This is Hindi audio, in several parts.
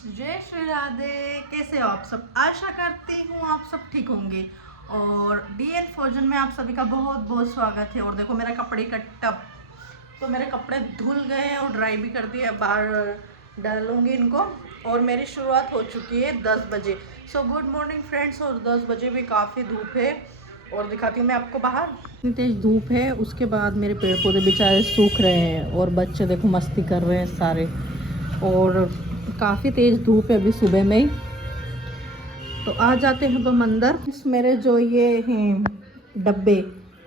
जय श्री राधे। कैसे हो आप सब? आशा करती हूँ आप सब ठीक होंगे। और डीएन फॉर्जन में आप सभी का बहुत बहुत स्वागत है। और देखो मेरा कपड़े का टब, तो मेरे कपड़े धुल गए हैं और ड्राई भी कर दिए। बाहर डालूंगी इनको। और मेरी शुरुआत हो चुकी है 10 बजे। So good morning friends. और 10 बजे भी काफ़ी धूप है। और दिखाती हूँ मैं आपको बाहर, इतनी तेज धूप है। उसके बाद मेरे पेड़ पौधे बेचारे सूख रहे हैं और बच्चे देखो मस्ती कर रहे हैं सारे। और काफ़ी तेज़ धूप है अभी सुबह में ही। तो आ जाते हैं तो अंदर। मेरे जो ये हैं डब्बे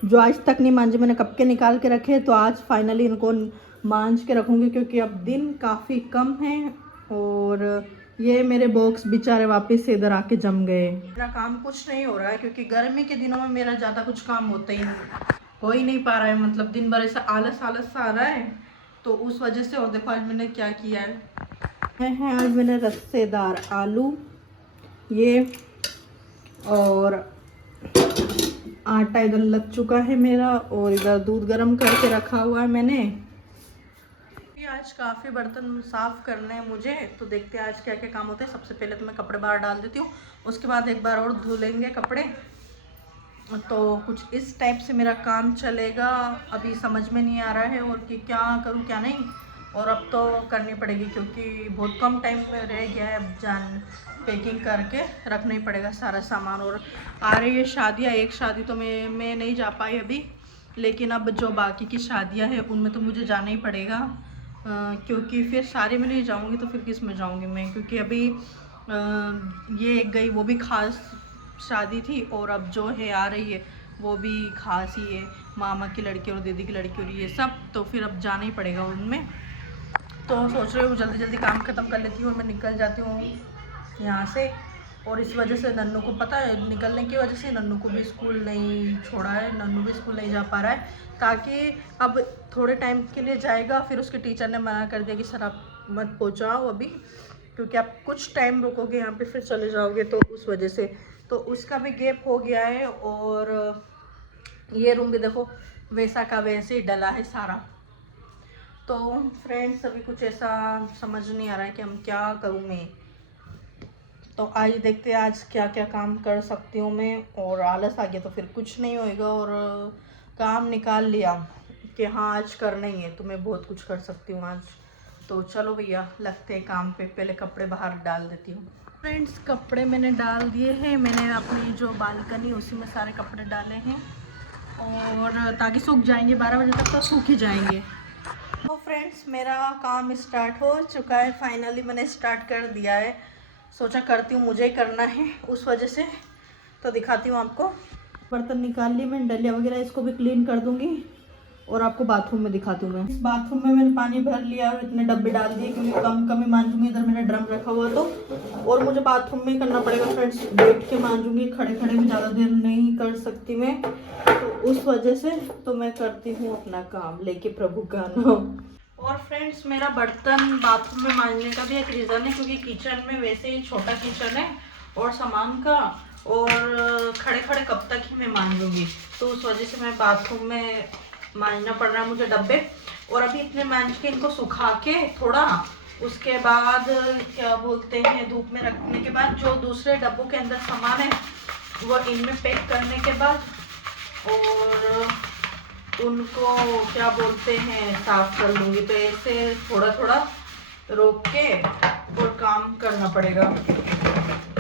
जो आज तक नहीं मांजे, मैंने कब के निकाल के रखे, तो आज फाइनली इनको मांज के रखूँगी क्योंकि अब दिन काफ़ी कम है। और ये मेरे बॉक्स बेचारे वापस से इधर आके जम गए। मेरा काम कुछ नहीं हो रहा है क्योंकि गर्मी के दिनों में मेरा ज़्यादा कुछ काम होता ही नहीं, हो ही नहीं पा रहा है। मतलब दिन भर ऐसा आलस आलस सा आ रहा है, तो उस वजह से। और देखो आज मैंने क्या किया है आज मैंने रस्सेदार आलू ये, और आटा इधर लग चुका है मेरा, और इधर दूध गर्म करके रखा हुआ है मैंने। आज काफ़ी बर्तन साफ़ करने हैं मुझे, तो देखते हैं आज क्या क्या काम होते हैं। सबसे पहले तो मैं कपड़े बाहर डाल देती हूँ, उसके बाद एक बार और धुल लेंगे कपड़े। तो कुछ इस टाइप से मेरा काम चलेगा। अभी समझ में नहीं आ रहा है और कि क्या करूँ क्या नहीं। और अब तो करनी पड़ेगी क्योंकि बहुत कम टाइम में रह गया है। अब पैकिंग करके रखना ही पड़ेगा सारा सामान। और आ रही है शादियाँ। एक शादी तो मैं नहीं जा पाई अभी, लेकिन अब जो बाकी की शादियाँ हैं उनमें तो मुझे जाना ही पड़ेगा। क्योंकि फिर सारी में नहीं जाऊँगी तो फिर किस में जाऊँगी मैं। क्योंकि अभी ये एक गई, वो भी खास शादी थी, और अब जो है आ रही है वो भी खास ही है, मामा की लड़की और दीदी की लड़की और ये सब। तो फिर अब जाना ही पड़ेगा उनमें। तो सोच रही हूँ जल्दी जल्दी काम ख़त्म कर लेती हूँ और मैं निकल जाती हूँ यहाँ से। और इस वजह से नन्नू को पता है, निकलने की वजह से नन्नू को भी स्कूल नहीं छोड़ा है, नन्नू भी स्कूल नहीं जा पा रहा है। ताकि अब थोड़े टाइम के लिए जाएगा, फिर उसके टीचर ने मना कर दिया कि सर आप मत पहुँचाओ अभी, क्योंकि आप कुछ टाइम रुकोगे यहाँ पे फिर चले जाओगे, तो उस वजह से। तो उसका भी गैप हो गया है। और ये रूम भी देखो वैसा का वैसे ही डला है सारा। तो फ्रेंड्स अभी कुछ ऐसा समझ नहीं आ रहा है कि हम क्या करूँ मैं। तो आज देखते हैं आज क्या क्या काम कर सकती हूँ मैं। और आलस आ गया तो फिर कुछ नहीं होएगा। और काम निकाल लिया कि हाँ आज करना ही है, तो मैं बहुत कुछ कर सकती हूँ आज। तो चलो भैया लगते हैं काम पे। पहले कपड़े बाहर डाल देती हूँ। फ्रेंड्स कपड़े मैंने डाल दिए हैं। मैंने अपनी जो बालकनी उसी में सारे कपड़े डाले हैं, और ताकि सूख जाएंगे 12 बजे तक, तो सूख ही जाएंगे। तो फ्रेंड्स मेरा काम स्टार्ट हो चुका है। फाइनली मैंने स्टार्ट कर दिया है। सोचा करती हूँ, मुझे ही करना है उस वजह से। तो दिखाती हूँ आपको। बर्तन निकाल लिए मैंने, डलिया वगैरह इसको भी क्लीन कर दूँगी। और आपको बाथरूम में दिखाती हूँ मैं। इस बाथरूम में मैंने पानी भर लिया और इतने डब्बे डाल दिए क्योंकि कम कम ही मांजूंगी। इधर मेरा ड्रम रखा हुआ तो, और मुझे बाथरूम में ही करना पड़ेगा फ्रेंड्स। बैठ के मांजूंगी, खड़े खड़े भी ज़्यादा देर नहीं कर सकती मैं, तो उस वजह से तो मैं करती हूँ अपना काम लेके प्रभु का नाम। और फ्रेंड्स मेरा बर्तन बाथरूम में मांजने का भी एक रीज़न है, क्योंकि किचन में वैसे ही छोटा किचन है और सामान का, और खड़े खड़े कब तक ही मैं मांजूंगी, तो उस वजह से मैं बाथरूम में मांजना पड़ रहा है मुझे डब्बे। और अभी इतने मांज के इनको सुखा के थोड़ा, उसके बाद क्या बोलते हैं, धूप में रखने के बाद जो दूसरे डब्बों के अंदर सामान है वो इनमें पैक करने के बाद, और उनको क्या बोलते हैं साफ कर लूँगी। तो ऐसे थोड़ा थोड़ा रोक के और काम करना पड़ेगा,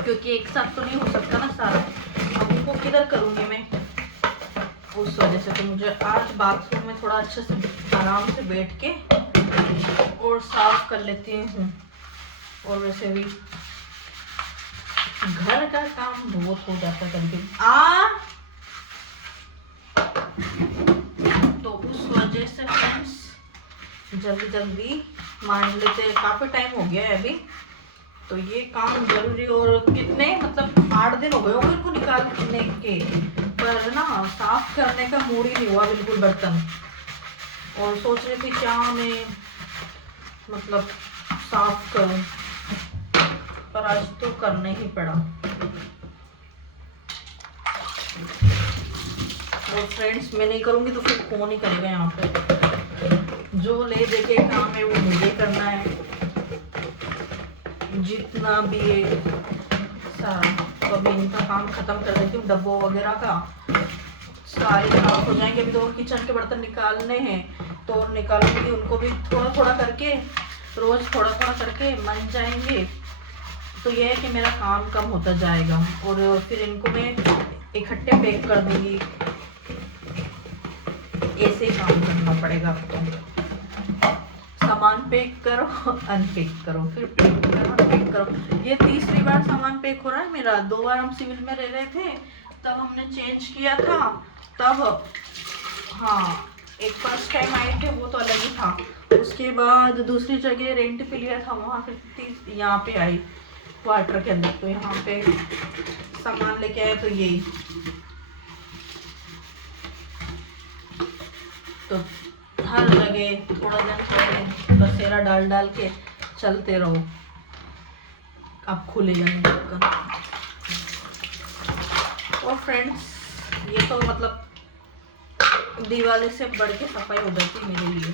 क्योंकि एक साथ तो नहीं हो सकता ना सारा। अब उनको किधर करूँगी मैं, उस वजह से। तो मुझे आज बाथरूम में थोड़ा अच्छे से आराम से बैठ के और साफ कर लेती हूँ। और वैसे भी घर का काम बहुत हो जाता है कभी। तो उस वजह से फ्रेंड्स जल्दी जल्दी मान लेते हैं। काफ़ी टाइम हो गया है अभी, तो ये काम जरूरी। और कितने मतलब 8 दिन हो गए होंगे इनको निकालने के, पर ना साफ करने का मूड ही नहीं हुआ बिल्कुल बर्तन। और सोच रही थी क्या मैं मतलब साफ करूं, पर आज तो करना ही पड़ा। और फ्रेंड्स मैं नहीं करूंगी तो फिर कौन ही करेगा यहाँ पे। जो ले दे के काम है वो मुझे करना है। जितना भी ये सारा, तो अभी इनका काम खत्म कर देती हूँ, डब्बों वगैरह का सारे साफ हो जाएंगे। अभी तो किचन के बर्तन निकालने हैं, तो निकालूंगी उनको भी थोड़ा थोड़ा करके, रोज थोड़ा थोड़ा करके मन जाएंगे। तो ये है कि मेरा काम कम होता जाएगा, और फिर इनको मैं इकट्ठे पैक कर दूंगी। ऐसे काम करना पड़ेगा आपको, सामान पैक करो अनपैक करो, फिर पैक करो अनपैक करो। ये तीसरी बार सामान पैक हो रहा है मेरा। 2 बार हम सिविल में रह रहे थे, तब हमने चेंज किया था, तब हाँ एक फर्स्ट टाइम आए थे, वो तो अलग ही था। उसके बाद दूसरी जगह रेंट पे लिया था, वहाँ फिर यहाँ पे आई क्वार्टर के अंदर, तो यहाँ पे सामान लेके आए। तो यही तो हर जगह थोड़ा दिन बसेरा डाल डाल के चलते रहो, आप खुले जाएंगे। और फ्रेंड्स, ये तो मतलब दिवाली से बढ़ के सफाई हो जाती मेरे लिए।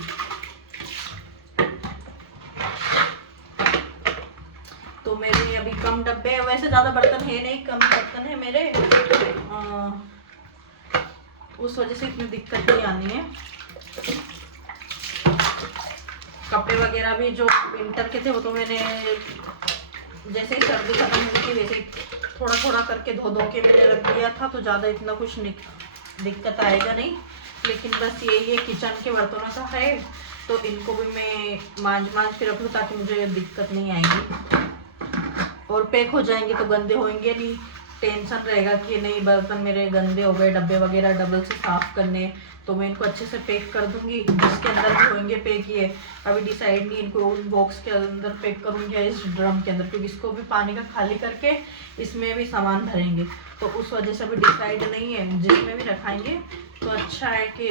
तो मेरे अभी कम डब्बे, वैसे ज़्यादा बर्तन है नहीं, कम बर्तन है मेरे, उस वजह से इतनी दिक्कत नहीं आनी है। कपड़े वगैरह भी जो विंटर के थे, वो तो मैंने जैसे ही सर्दी खत्म हुई थी वैसे थोड़ा थोड़ा करके धो धो के मैंने रख दिया था, तो ज़्यादा इतना कुछ दिक्कत आएगा नहीं। लेकिन बस यही है, किचन के बर्तनों का है, तो इनको भी मैं मांझ के रख लूँ ताकि मुझे दिक्कत नहीं आएगी। और पैक हो जाएंगे तो गंदे होंगे नहीं, टेंशन रहेगा कि नहीं बर्तन मेरे गंदे हो गए, डब्बे वगैरह डबल से साफ़ करने, तो मैं इनको अच्छे से पैक कर दूंगी। जिसके अंदर भी होंगे पैक, ये अभी डिसाइड नहीं, इनको उस बॉक्स के अंदर पैक करूँगी या इस ड्रम के अंदर, क्योंकि इसको भी पानी का खाली करके इसमें भी सामान भरेंगे, तो उस वजह से अभी डिसाइड नहीं है। जिसमें भी रखाएंगे तो अच्छा है कि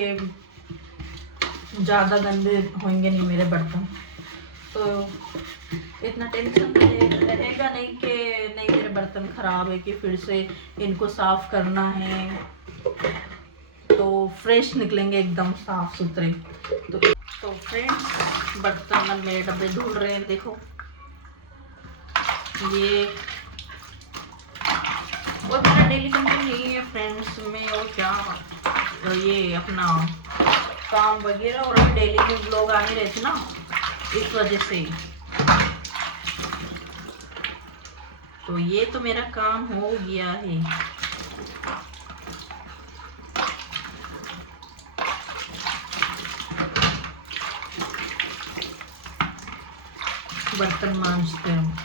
ज़्यादा गंदे होंगे नहीं मेरे बर्तन, तो इतना टेंशन रहेगा नहीं कि नहीं मेरे बर्तन ख़राब है कि फिर से इनको साफ़ करना है। तो फ्रेश निकलेंगे एकदम साफ़ सुथरे। तो फ्रेंड्स, बर्तन मेरे डब्बे धुल रहे हैं, देखो ये। और मेरा डेली कंटेंट यही है फ्रेंड्स में, और क्या ये अपना काम वगैरह, और अभी डेली में ब्लॉग आने रहे थे ना, इस वजह से। तो ये तो मेरा काम हो गया है। बर्तन मांजते हैं,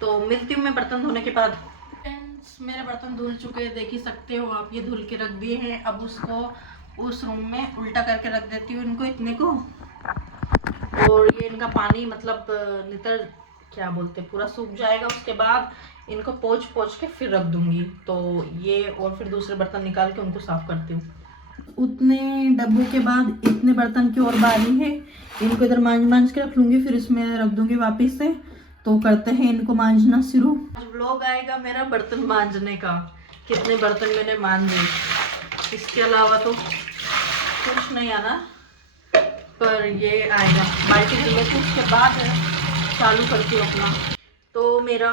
तो मिलती हूँ मैं बर्तन धोने के बाद। फ्रेंड्स, मेरे बर्तन धुल चुके हैं, देख ही सकते हो आप, ये धुल के रख दिए हैं। अब उसको उस रूम में उल्टा करके रख देती हूँ इनको, इतने को। और ये इनका पानी मतलब नितर क्या बोलते, पूरा सूख जाएगा। उसके बाद इनको पोंछ के फिर रख दूंगी। तो ये, और फिर दूसरे बर्तन निकाल के उनको साफ करती हूँ। उतने डब्बों के बाद इतने बर्तन की और बारी है, इनको इधर मांझ के रख लूंगी, फिर इसमें रख दूंगी वापस से। तो करते हैं इनको मांझना शुरू। आज व्लॉग आएगा मेरा बर्तन मांझने का, कितने बर्तन मैंने मांझे। इसके अलावा तो कुछ नहीं आना, पर ये आएगा। बाल्टी भर लेती हूँ, उसके बाद चालू करती हूँ अपना। तो मेरा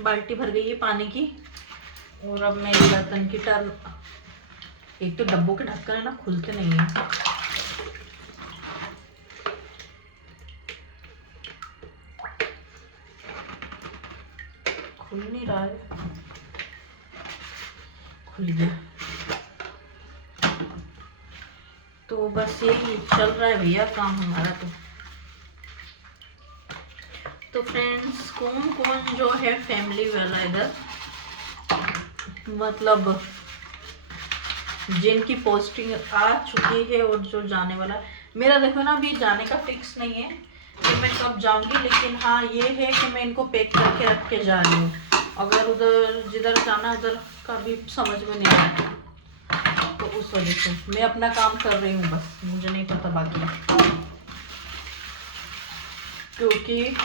बाल्टी भर गई है पानी की, और अब मेरे बर्तन की टर्न। एक तो डब्बों के ढक्कन है ना, खुलते नहीं है। खुल नहीं रहा है, खुल गया। तो बस यही चल रहा है भैया काम हमारा। तो फ्रेंड्स, कौन कौन जो है फैमिली वाला इधर, मतलब जिनकी पोस्टिंग आ चुकी है और जो जाने वाला, मेरा देखो ना अभी जाने का फिक्स नहीं है कि मैं कब जाऊंगी। लेकिन हाँ ये है कि मैं इनको पैक करके रख के जा रही हूँ। अगर उधर जिधर जाना उधर का भी समझ में नहीं आता, तो उस वजह से मैं अपना काम कर रही हूँ, बस मुझे नहीं पता बाकी, क्योंकि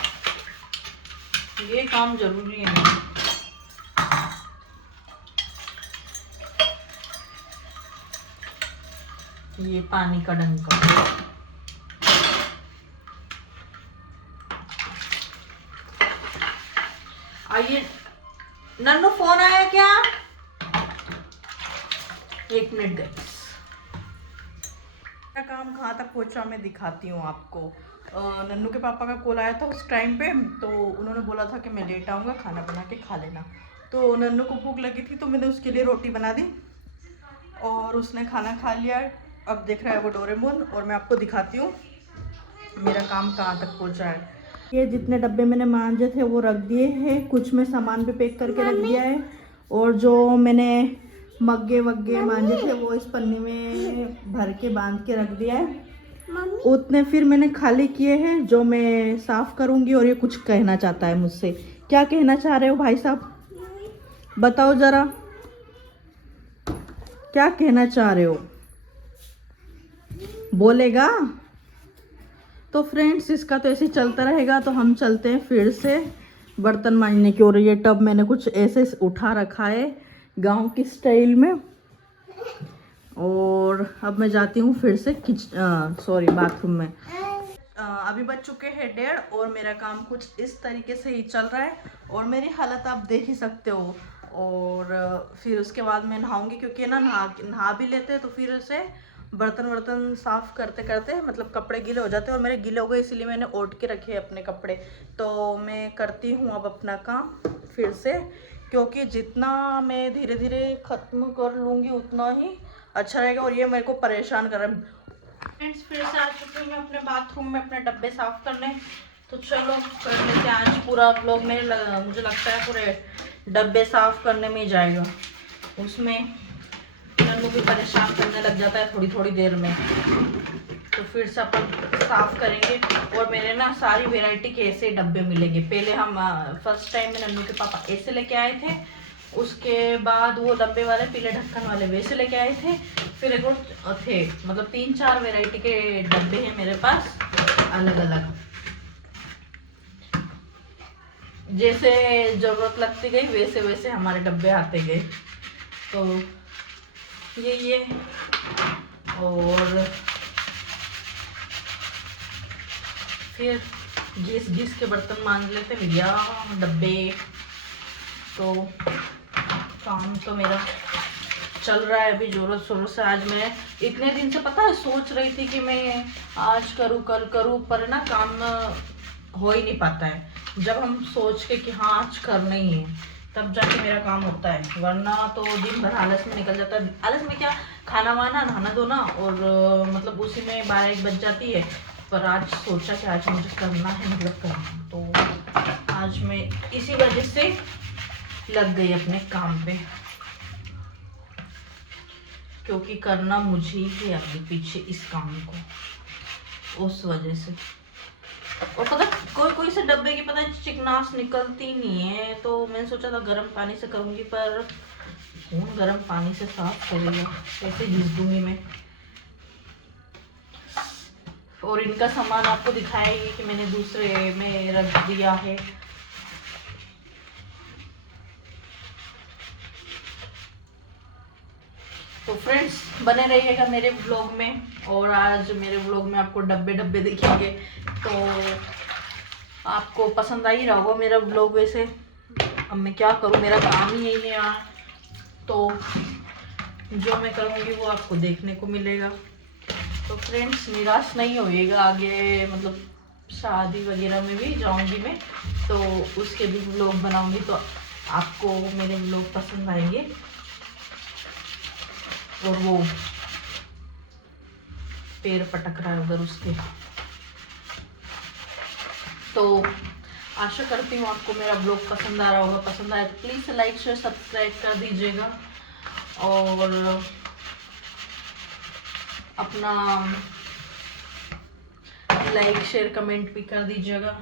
ये काम जरूरी है। ये पानी का डंका, आइए नन्नू, फोन आया क्या? 1 मिनट गई। मेरा काम कहाँ तक पहुँचा मैं दिखाती हूँ आपको। नन्नू के पापा का कॉल आया था उस टाइम पे, तो उन्होंने बोला था कि मैं लेट आऊँगा, खाना बना के खा लेना। तो नन्नू को भूख लगी थी तो मैंने उसके लिए रोटी बना दी और उसने खाना खा लिया। अब देख रहा है वो डोरेमोन, और मैं आपको दिखाती हूँ मेरा काम कहाँ तक पहुँचा है। ये जितने डब्बे मैंने मांजे थे वो रख दिए हैं, कुछ में सामान भी पैक करके रख दिया है, और जो मैंने मग्गे वग्गे मांजे थे वो इस पन्नी में भर के बांध के रख दिया है। उतने फिर मैंने खाली किए हैं जो मैं साफ करूंगी। और ये कुछ कहना चाहता है मुझसे। क्या कहना चाह रहे हो भाई साहब, बताओ जरा, क्या कहना चाह रहे हो, बोलेगा? तो फ्रेंड्स इसका तो ऐसे चलता रहेगा। तो हम चलते हैं फिर से बर्तन मांजने की। और ये टब मैंने कुछ ऐसे उठा रखा है गांव की स्टाइल में। और अब मैं जाती हूँ फिर से बाथरूम में। अभी बज चुके हैं 1:30 और मेरा काम कुछ इस तरीके से ही चल रहा है, और मेरी हालत आप देख ही सकते हो। और फिर उसके बाद मैं नहाऊंगी, क्योंकि ना नहा भी लेते हैं तो फिर से बर्तन साफ करते करते मतलब कपड़े गीले हो जाते हैं, और मेरे गीले हो गए इसलिए मैंने ओढ़ के रखे अपने कपड़े। तो मैं करती हूँ अब अपना काम फिर से, क्योंकि जितना मैं धीरे धीरे ख़त्म कर लूँगी उतना ही अच्छा रहेगा। और ये मेरे को परेशान कर रहा है। फ्रेंड्स फिर से आ चुकी हूँ मैं अपने बाथरूम में अपने डब्बे साफ करने। तो चलो कर लेते हैं आज पूरा व्लॉग। मुझे लगता है पूरे डब्बे साफ करने में ही जाएगा। उसमें नन्नू भी परेशान करने लग जाता है थोड़ी थोड़ी देर में। तो फिर से अपन साफ करेंगे। और मेरे ना सारी वैरायटी के ऐसे डब्बे मिलेंगे। पहले हम फर्स्ट टाइम में नन्नू के पापा ऐसे लेके आए थे, उसके बाद वो लंबे वाले पीले ढक्कन वाले वैसे लेके आए थे। फिर एक और थे, मतलब 3-4 वैरायटी के डब्बे हैं मेरे पास अलग अलग। जैसे जरूरत लगती गई वैसे वैसे हमारे डब्बे आते गए। तो ये और फिर घिस के बर्तन मांज लेते भैया डब्बे। तो काम तो मेरा चल रहा है अभी जोरों शोरों से। आज मैं इतने दिन से पता है सोच रही थी कि मैं आज करूँ कल करूँ, पर ना काम हो ही नहीं पाता है। जब हम सोच के कि हाँ आज करना ही है तब जाके मेरा काम होता है, वरना तो दिन भर आलस में निकल जाता है। आलस में क्या, खाना वाना नहाना धोना और मतलब उसी में 12-1 बज जाती है। पर आज सोचा कि आज मुझे करना है, मतलब करना। तो आज मैं इसी वजह से लग गई अपने काम पे, क्योंकि करना मुझे ही है आगे पीछे इस काम को, उस वजह से। और पता कोई से डब्बे की पता चिकनास निकलती नहीं है। तो मैंने सोचा था गर्म पानी से करूँगी, पर कौन गर्म पानी से साफ करेगा, कैसे घिस दूंगी मैं। और इनका सामान आपको दिखाएगी कि मैंने दूसरे में रख दिया है। तो फ्रेंड्स बने रहिएगा मेरे व्लॉग में। और आज मेरे व्लॉग में आपको डब्बे दिखेंगे, तो आपको पसंद आ ही रहा होगा मेरा व्लॉग। वैसे अब मैं क्या करूँ, मेरा काम ही यही है यार। तो जो मैं करूँगी वो आपको देखने को मिलेगा। तो फ्रेंड्स निराश नहीं होइएगा, आगे मतलब शादी वगैरह में भी जाऊँगी मैं, तो उसके भी व्लॉग बनाऊँगी, तो आपको मेरे व्लॉग पसंद आएंगे। और वो पैर पटक रहा है उधर उसके। तो आशा करती हूँ आपको मेरा ब्लॉग पसंद आ रहा होगा। पसंद आए तो प्लीज़ लाइक शेयर सब्सक्राइब कर दीजिएगा, और अपना लाइक शेयर कमेंट भी कर दीजिएगा।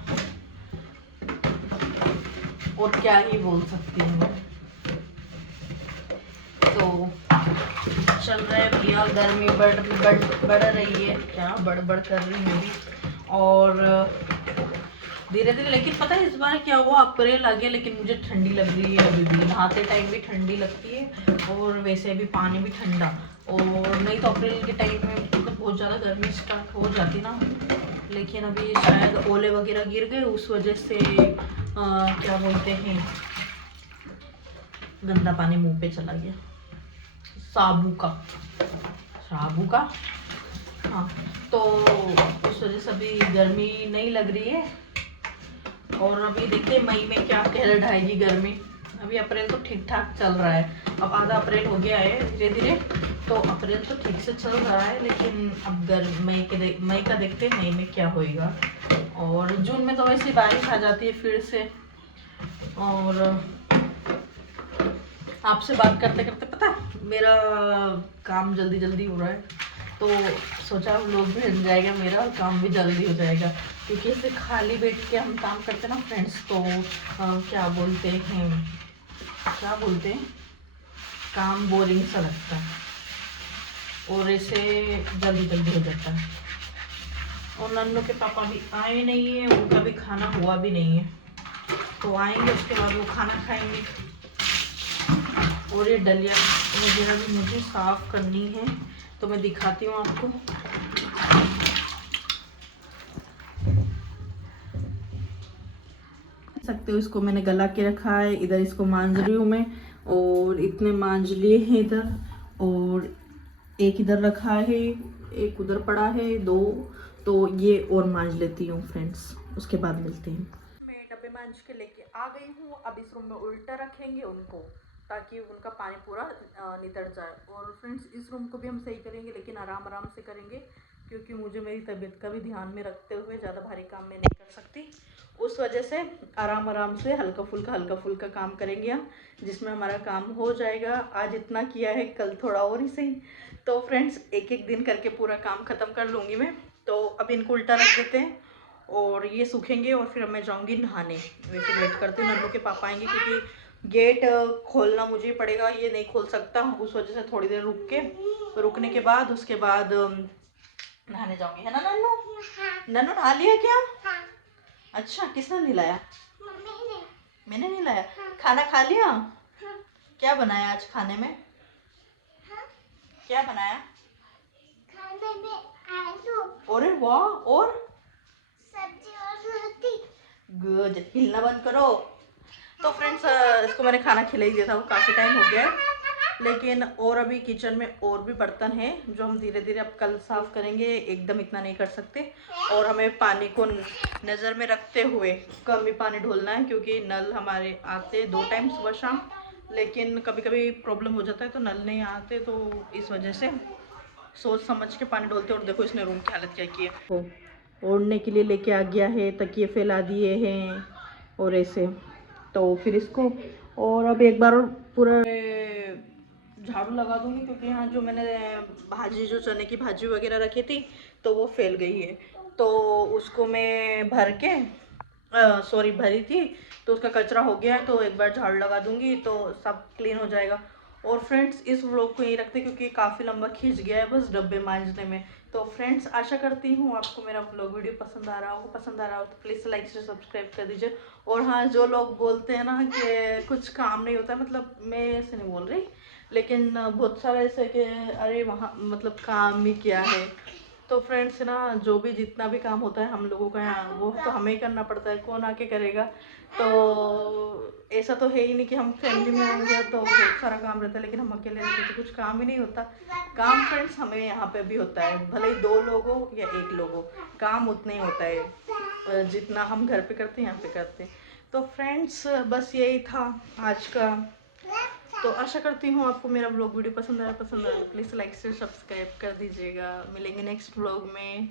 और क्या ही बोल सकती हूँ मैं। तो चल रहा है भैया, गर्मी बढ़ रही है, क्या बढ़ कर रही है भी। और धीरे धीरे, लेकिन पता है इस बार क्या हुआ, अप्रैल आ गया लेकिन मुझे ठंडी लग रही है अभी भी। नहाते टाइम भी ठंडी लगती है, और वैसे भी पानी भी ठंडा। और नहीं तो अप्रैल के टाइम में मतलब बहुत ज़्यादा गर्मी स्टार्ट हो जाती ना, लेकिन अभी शायद ओले वगैरह गिर गए, उस वजह से क्या बोलते हैं गंदा पानी मुंह पे चला गया, साबू का। हाँ, तो उस वजह से अभी गर्मी नहीं लग रही है। और अभी देखिए मई में क्या कहर ढाएगी गर्मी। अभी अप्रैल तो ठीक ठाक चल रहा है, अब आधा अप्रैल हो गया है धीरे धीरे, तो अप्रैल तो ठीक से चल रहा है, लेकिन अब मई का देखते हैं मई में क्या होएगा। और जून में तो वैसे बारिश आ जाती है फिर से। और आपसे बात करते करते पता मेरा काम जल्दी जल्दी हो रहा है, तो सोचा लोग भी बन जाएगा, मेरा काम भी जल्दी हो जाएगा। क्योंकि ऐसे खाली बैठ के हम काम करते ना फ्रेंड्स, तो क्या बोलते हैं काम बोरिंग सा लगता है, और ऐसे जल्दी जल्दी हो जाता है। और नन्नू के पापा भी आए नहीं है, उनका भी खाना हुआ भी नहीं है, तो आएंगे उसके बाद वो खाना खाएंगे। और ये डलिया वगैरह भी मुझे साफ करनी है, तो मैं दिखाती हूँ आपको। सकते हो इसको मैंने गला के रखा है, इधर इसको मांझ रही हूँ मैं, और इतने मांझ लिए हैं इधर, और एक इधर रखा है, एक उधर पड़ा है, 2, तो ये और मांझ लेती हूँ फ्रेंड्स, उसके बाद मिलते हैं। मैं डब्बे मांझ के लेके आ गई हूँ, अब इस रूम में उल्टा रखेंगे उनको, ताकि उनका पानी पूरा नितर जाए। और फ्रेंड्स इस रूम को भी हम सही करेंगे, लेकिन आराम आराम से करेंगे, क्योंकि मुझे मेरी तबीयत का भी ध्यान में रखते हुए ज़्यादा भारी काम मैं नहीं कर सकती। उस वजह से आराम आराम से हल्का फुल्का काम करेंगे हम, जिसमें हमारा काम हो जाएगा। आज इतना किया है, कल थोड़ा और ही सही। तो फ्रेंड्स एक एक दिन करके पूरा काम ख़त्म कर लूँगी मैं। तो अब इनको उल्टा रख देते हैं, और ये सूखेंगे, और फिर मैं जाऊँगी नहाने। वैसे वेट करते हैं नन्नू के पापा आएंगे, क्योंकि गेट खोलना मुझे ही पड़ेगा, ये नहीं खोल सकता। उस वजह से थोड़ी देर रुकने के बाद उसके बाद नहाने जाऊंगी, है ना नन्नू? नन्नू नहा लिया क्या? अच्छा, किसने नहलाया? मैंने नहलाया। खाना खा लिया? क्या बनाया आज खाने में? क्या बनाया खाने में? आलू। अरे वाह, और सब्जी और रोटी। गुड, हिलना बंद करो। तो फ्रेंड्स इसको मैंने खाना खिला ही दिया था, वो काफ़ी टाइम हो गया है, लेकिन और अभी किचन में और भी बर्तन हैं जो हम धीरे धीरे अब कल साफ़ करेंगे, एकदम इतना नहीं कर सकते। और हमें पानी को नज़र में रखते हुए कम ही पानी ढोलना है, क्योंकि नल हमारे आते 2 टाइम सुबह शाम, लेकिन कभी कभी प्रॉब्लम हो जाता है तो नल नहीं आते, तो इस वजह से सोच समझ के पानी ढोलते। और देखो इसने रूम की हालत क्या की है, ओढ़ने के लिए लेके आ गया है, तकिए फैला दिए हैं, और ऐसे। तो फिर इसको और अब एक बार और पूरा झाड़ू लगा दूंगी, क्योंकि यहाँ जो मैंने भाजी, जो चने की भाजी वगैरह रखी थी, तो वो फैल गई है, तो उसको मैं भरी थी, तो उसका कचरा हो गया है, तो एक बार झाड़ू लगा दूंगी तो सब क्लीन हो जाएगा। और फ्रेंड्स इस व्लॉग को यहीं रखते, क्योंकि काफ़ी लंबा खींच गया है बस डब्बे मांजने में। तो फ्रेंड्स आशा करती हूँ आपको मेरा व्लॉग वीडियो पसंद आ रहा हो तो प्लीज़ लाइक से सब्सक्राइब कर दीजिए। और हाँ, जो लोग बोलते हैं ना कि कुछ काम नहीं होता, मतलब मैं ऐसे नहीं बोल रही, लेकिन बहुत सारे ऐसे कि अरे वहाँ मतलब काम ही क्या है। तो फ्रेंड्स ना, जो भी जितना भी काम होता है हम लोगों का यहाँ, वो तो हमें ही करना पड़ता है, कौन आके करेगा। तो ऐसा तो है ही नहीं कि हम फैमिली में होंगे तो बहुत सारा काम रहता है, लेकिन हम अकेले रहते तो कुछ काम ही नहीं होता। काम फ्रेंड्स हमें यहाँ पे भी होता है, भले ही 2 लोग हो या 1 लोग हो, काम उतना ही होता है जितना हम घर पे करते हैं यहाँ पे करते हैं। तो फ्रेंड्स बस यही था आज का। तो आशा करती हूँ आपको मेरा व्लॉग वीडियो पसंद आया तो प्लीज़ लाइक से सब्सक्राइब कर दीजिएगा। मिलेंगे नेक्स्ट व्लॉग में।